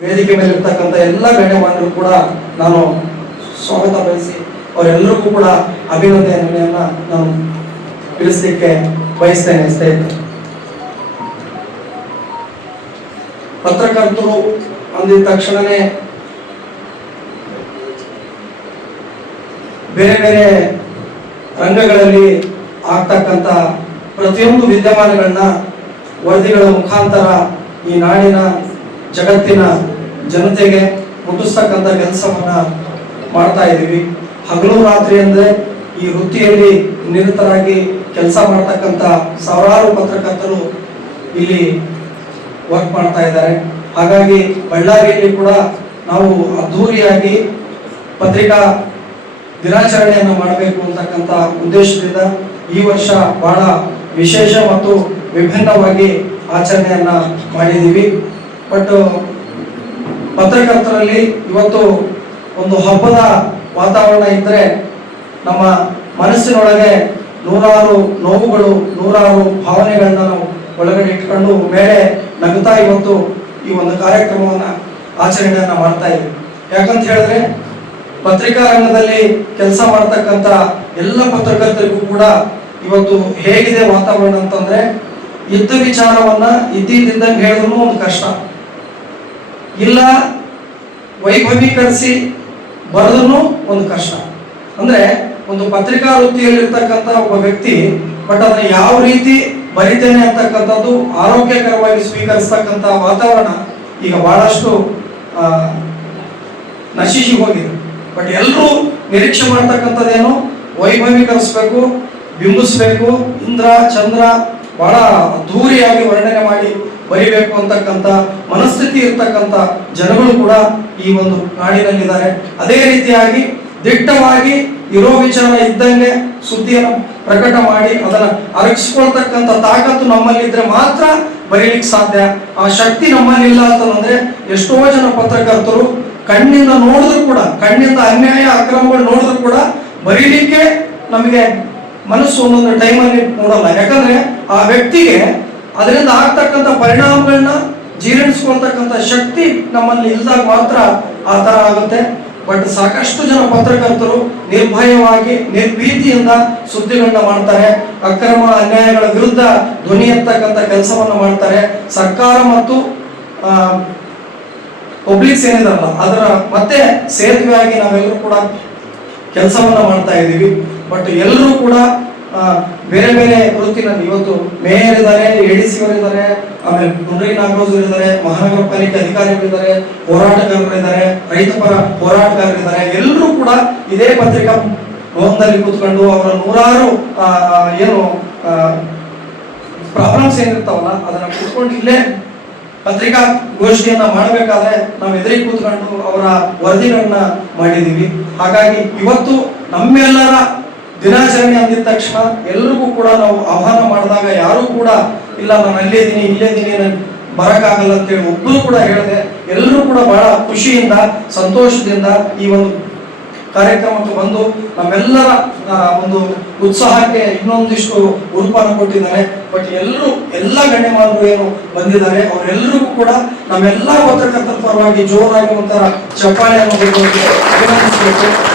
ವೇದಿಕೆ ಮೇಲೆ ಇರ್ತಕ್ಕಂಥ ಎಲ್ಲ ಗಣ್ಯಮಾನ್ಯರು ಕೂಡ ನಾನು ಸ್ವಾಗತ ಬಯಸಿ ಅವರೆಲ್ಲರಿಗೂ ಕೂಡ ಅಭಿನಂದನೆಯನ್ನ ನಾನು ತಿಳಿಸಲಿಕ್ಕೆ ಬಯಸ್ತೇನೆ ಸ್ನೇಹಿತರೆ. ಪತ್ರಕರ್ತರು ಅಂದಿದ ತಕ್ಷಣನೇ ಬೇರೆ ಬೇರೆ ರಂಗಗಳಲ್ಲಿ ಆಗ್ತಕ್ಕಂಥ ಪ್ರತಿಯೊಂದು ವಿದ್ಯಮಾನಗಳನ್ನ ವರದಿಗಳ ಮುಖಾಂತರ ಈ ನಾಡಿನ ಜಗತ್ತಿನ ಜನತೆಗೆ ಮುಟ್ಟಿಸ್ತಕ್ಕಂಥ ಕೆಲಸವನ್ನ ಮಾಡ್ತಾ ಇದ್ದೀವಿ. ಹಗಲು ರಾತ್ರಿ ಅಂದ್ರೆ ಈ ವೃತ್ತಿಯಲ್ಲಿ ನಿರತರಾಗಿ ಕೆಲಸ ಮಾಡ್ತಕ್ಕಂಥ ಸಾವಿರಾರು ಪತ್ರಕರ್ತರು ಇಲ್ಲಿ ವರ್ಕ್ ಮಾಡ್ತಾ ಇದ್ದಾರೆ. ಹಾಗಾಗಿ ಬಳ್ಳಾರಿಯಲ್ಲಿ ಕೂಡ ನಾವು ಅದ್ಧೂರಿಯಾಗಿ ಪತ್ರಿಕಾ ದಿನಾಚರಣೆಯನ್ನು ಮಾಡಬೇಕು ಅಂತಕ್ಕಂಥ ಉದ್ದೇಶದಿಂದ ಈ ವರ್ಷ ಬಹಳ ವಿಶೇಷ ಮತ್ತು ವಿಭಿನ್ನವಾಗಿ ಆಚರಣೆಯನ್ನ ಮಾಡಿದ್ದೀವಿ. ಬಟ್ ಪತ್ರಕರ್ತರಲ್ಲಿ ಇವತ್ತು ಒಂದು ಹಬ್ಬದ ವಾತಾವರಣ ಇದ್ದರೆ ನಮ್ಮ ಮನಸ್ಸಿನೊಳಗೆ ನೂರಾರು ನೋವುಗಳು, ನೂರಾರು ಭಾವನೆಗಳನ್ನ ನಾವು ಒಳಗಡೆ ಇಟ್ಕೊಂಡು ಮೇಲೆ ನಗುತ್ತಾ ಇವತ್ತು ಈ ಒಂದು ಕಾರ್ಯಕ್ರಮವನ್ನ ಆಚರಣೆಯನ್ನ ಮಾಡ್ತಾ ಇದ್ದೀವಿ. ಯಾಕಂತ ಹೇಳಿದ್ರೆ ಪತ್ರಿಕಾ ರಂಗದಲ್ಲಿ ಕೆಲಸ ಮಾಡ್ತಕ್ಕಂಥ ಎಲ್ಲ ಪತ್ರಕರ್ತರಿಗೂ ಕೂಡ ಇವತ್ತು ಹೇಗಿದೆ ವಾತಾವರಣ ಅಂತಂದ್ರೆ, ಇದ್ದ ವಿಚಾರವನ್ನ ಇದ್ದಿದ್ದಂಗೆ ಹೇಳಿದ್ರು ಒಂದು ಕಷ್ಟ ಇಲ್ಲ, ವೈಭವೀಕರಿಸಿ ಬರೆದ್ರು ಒಂದು ಕಷ್ಟ. ಅಂದ್ರೆ ಒಂದು ಪತ್ರಿಕಾ ವೃತ್ತಿಯಲ್ಲಿರ್ತಕ್ಕಂಥ ಒಬ್ಬ ವ್ಯಕ್ತಿ ಬಟ್ ಅದನ್ನ ಯಾವ ರೀತಿ ಬರಿತೇನೆ ಅಂತಕ್ಕಂಥದ್ದು ಆರೋಗ್ಯಕರವಾಗಿ ಸ್ವೀಕರಿಸ್ತಕ್ಕಂಥ ವಾತಾವರಣ ಈಗ ಬಹಳಷ್ಟು ನಶಿಸಿ ಹೋಗಿದೆ. ಬಟ್ ಎಲ್ಲರೂ ನಿರೀಕ್ಷೆ ಮಾಡ್ತಕ್ಕಂಥದ್ದೇನು, ವೈಭವೀಕರಿಸಬೇಕು, ಬಿಂಬಿಸ್ಬೇಕು, ಇಂದ್ರ ಚಂದ್ರ ಬಹಳ ಅದ್ಧೂರಿಯಾಗಿ ವರ್ಣನೆ ಮಾಡಿ ಬರಿಬೇಕು ಅಂತಕ್ಕಂಥ ಮನಸ್ಥಿತಿ ಇರ್ತಕ್ಕಂಥ ಜನಗಳು ಕೂಡ ಈ ಒಂದು ನಾಡಿನಲ್ಲಿದ್ದಾರೆ. ಅದೇ ರೀತಿಯಾಗಿ ದಿಟ್ಟವಾಗಿ ಇರೋ ವಿಚಾರ ಇದ್ದಂಗೆ ಸುದ್ದಿಯನ್ನು ಪ್ರಕಟ ಮಾಡಿ ಅದನ್ನ ಅರಗಿಸ್ಕೊಳ್ತಕ್ಕಂಥ ತಾಕತ್ತು ನಮ್ಮಲ್ಲಿದ್ರೆ ಮಾತ್ರ ಬರೀಲಿಕ್ಕೆ ಸಾಧ್ಯ. ಆ ಶಕ್ತಿ ನಮ್ಮಲ್ಲಿಲ್ಲ ಅಂತಂದ್ರೆ ಎಷ್ಟೋ ಜನ ಪತ್ರಕರ್ತರು ಕಣ್ಣಿಂದ ನೋಡಿದ್ರು ಕೂಡ, ಕಣ್ಣಿಂದ ಅನ್ಯಾಯ ಅಕ್ರಮಗಳು ನೋಡಿದ್ರು ಕೂಡ ಬರೀಲಿಕ್ಕೆ ನಮಗೆ ಮನಸ್ಸು ಒಂದೊಂದು ಟೈಮಲ್ಲಿ ನೋಡಲ್ಲ. ಯಾಕಂದ್ರೆ ಆ ವ್ಯಕ್ತಿಗೆ ಅದರಿಂದ ಆಗ್ತಕ್ಕಂಥ ಪರಿಣಾಮಗಳನ್ನ ಜೀರ್ಣಿಸ್ಕೊಳ್ತಕ್ಕಂಥ ಶಕ್ತಿ ನಮ್ಮಲ್ಲಿ ಇಲ್ದಾಗ ಮಾತ್ರ ಆ ತರ ಆಗುತ್ತೆ. ಬಟ್ ಸಾಕಷ್ಟು ಜನ ಪತ್ರಕರ್ತರು ನಿರ್ಭಯವಾಗಿ ನಿರ್ಭೀತಿಯಿಂದ ಸುದ್ದಿಗಳನ್ನ ಮಾಡ್ತಾರೆ, ಅಕ್ರಮ ಅನ್ಯಾಯಗಳ ವಿರುದ್ಧ ಧ್ವನಿ ಎತ್ತಕ್ಕಂಥ ಕೆಲಸವನ್ನ ಮಾಡ್ತಾರೆ. ಸರ್ಕಾರ ಮತ್ತು ಪಬ್ಲಿಕ್ಸ್ ಏನಿದಾರಲ್ಲ ಅದರ ಮತ್ತೆ ಸೇತುವೆಯಾಗಿ ನಾವೆಲ್ಲರೂ ಕೂಡ ಕೆಲಸವನ್ನ ಮಾಡ್ತಾ ಇದ್ದೀವಿ. ಬಟ್ ಎಲ್ಲರೂ ಕೂಡ ಬೇರೆ ಬೇರೆ ವೃತ್ತಿನಲ್ಲಿ ಇವತ್ತು ಮೇಯರ್ ಇದ್ದಾರೆ, ADC ಅವರಿದ್ದಾರೆ, ಆಮೇಲೆ ಗುಂಡ್ರಿ ನಾಗರಾಜ್ ಇದ್ದಾರೆ, ಮಹಾನಗರ ಪಾಲಿಕೆ ಅಧಿಕಾರಿಗಳಿದ್ದಾರೆ, ಹೋರಾಟಗಾರರಿದ್ದಾರೆ, ರೈತ ಪರ ಹೋರಾಟಗಾರರಿದ್ದಾರೆ. ಎಲ್ಲರೂ ಕೂಡ ಇದೇ ಪತ್ರಿಕಾ ಭವನದಲ್ಲಿ ಕೂತ್ಕೊಂಡು ಅವರ ನೂರಾರು ಏನು ಪ್ರಾಬ್ಲಮ್ಸ್ ಏನಿರ್ತಾವಲ್ಲ ಅದನ್ನ ಕೂತ್ಕೊಂಡು ಇಲ್ಲೇ ಪತ್ರಿಕಾ ಗೋಷ್ಠಿಯನ್ನ ಮಾಡಬೇಕಾದ್ರೆ ನಾವು ಎದುರಿಗೆ ಕೂತ್ಕೊಂಡು ಅವರ ವರದಿಗಳನ್ನ ಮಾಡಿದೀವಿ. ಹಾಗಾಗಿ ಇವತ್ತು ನಮ್ಮೆಲ್ಲರ ದಿನಾಚರಣೆ ಅಂದಿದ ತಕ್ಷಣ ಎಲ್ರಿಗೂ ಕೂಡ ನಾವು ಆಹ್ವಾನ ಮಾಡಿದಾಗ ಯಾರು ಕೂಡ ಇಲ್ಲ ನಾನು ಅಲ್ಲಿದ್ದೀನಿ ಇಲ್ಲಿದ್ದೀನಿ ನಾನು ಬರಕ್ಕಾಗಲ್ಲ ಅಂತೇಳಿ ಒಬ್ಬರು ಕೂಡ ಹೇಳಿದೆ. ಎಲ್ಲರೂ ಕೂಡ ಬಹಳ ಖುಷಿಯಿಂದ ಸಂತೋಷದಿಂದ ಈ ಒಂದು ಕಾರ್ಯಕ್ರಮಕ್ಕೆ ಬಂದು ನಮ್ಮೆಲ್ಲರ ಒಂದು ಉತ್ಸಾಹಕ್ಕೆ ಇನ್ನೊಂದಿಷ್ಟು ಉರುಪನ್ನು ಕೊಟ್ಟಿದ್ದಾರೆ. ಬಟ್ ಎಲ್ಲರೂ ಎಲ್ಲ ಗಣ್ಯಮಾನರು ಏನು ಬಂದಿದ್ದಾರೆ ಅವರೆಲ್ಲರಿಗೂ ಕೂಡ ನಮ್ಮೆಲ್ಲ ಪತ್ರಕರ್ತರ ಪರವಾಗಿ ಜೋರಾಗಿ ಒಂಥರ ಚಪ್ಪಾಳೆಯನ್ನು ಅಭಿನಂದಿಸಬೇಕು.